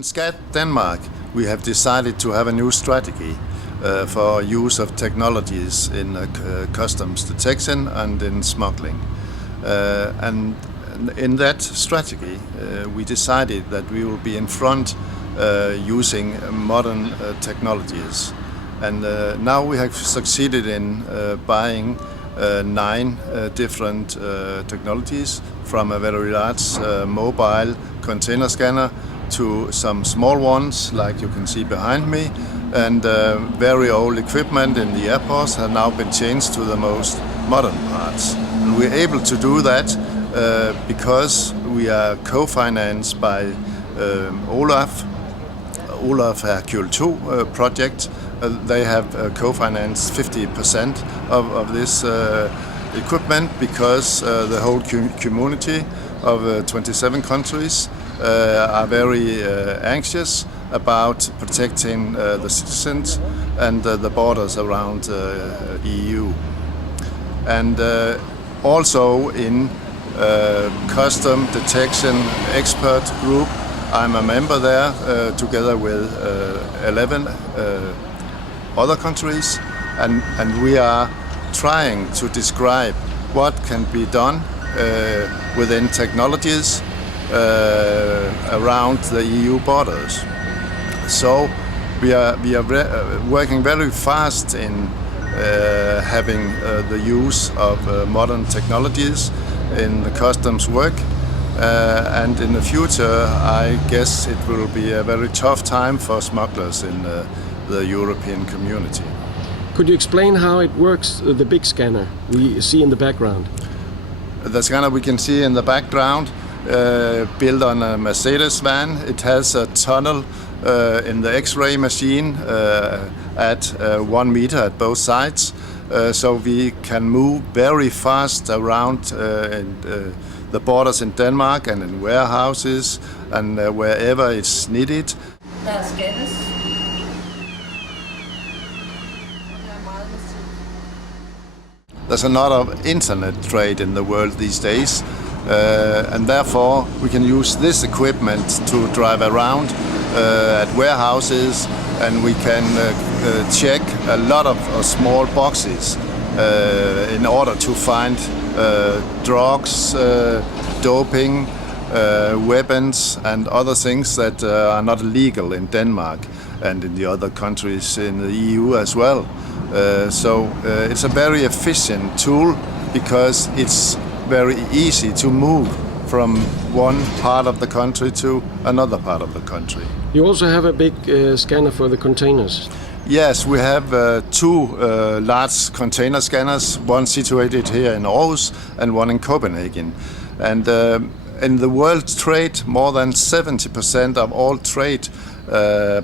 In SKAT Denmark, we have decided to have a new strategy for use of technologies in customs detection and in smuggling. And in that strategy, we decided that we will be in front using modern technologies. And now we have succeeded in buying 9 different technologies, from a very large mobile container scanner to some small ones like you can see behind me, and very old equipment in the airports have now been changed to the most modern parts. And we're able to do that because we are co-financed by Olaf Hercule 2 project. They have co-financed 50% of this equipment because the whole community of 27 countries are very anxious about protecting the citizens and the borders around EU. And also in custom detection expert group, I'm a member there together with 11 other countries, and we are trying to describe what can be done within technologies around the EU borders. So we are working very fast in having the use of modern technologies in the customs work, and in the future I guess it will be a very tough time for smugglers in the European community. Could you explain how it works, the big scanner we see in the background? The scanner we can see in the background, built on a Mercedes van. It has a tunnel in the X-ray machine at 1 meter at both sides, so we can move very fast around the borders in Denmark and in warehouses and wherever it's needed. There's a lot of internet trade in the world these days, and therefore we can use this equipment to drive around at warehouses, and we can check a lot of small boxes in order to find drugs, doping, weapons and other things that are not legal in Denmark and in the other countries in the EU as well. So it's a very efficient tool because it's very easy to move from one part of the country to another part of the country. You also have a big scanner for the containers. Yes, we have 2 large container scanners, one situated here in Aarhus and one in Copenhagen. And in the world trade, more than 70% of all trade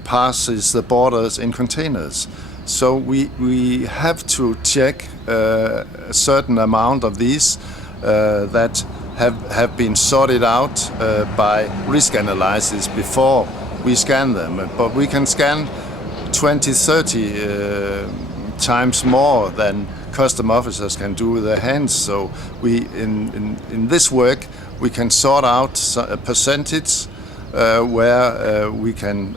passes the borders in containers. So we have to check a certain amount of these that have been sorted out by risk analysis before we scan them. But we can scan 20-30 times more than custom officers can do with their hands. So we in this work we can sort out a percentage where we can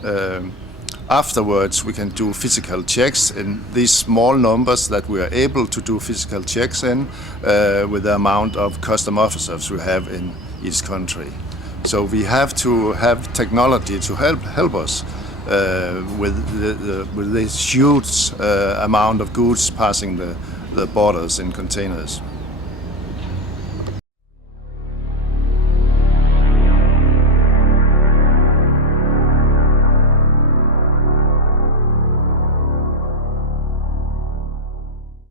afterwards we can do physical checks in these small numbers that we are able to do physical checks in with the amount of custom officers we have in each country. So we have to have technology to help us with this huge amount of goods passing the borders in containers.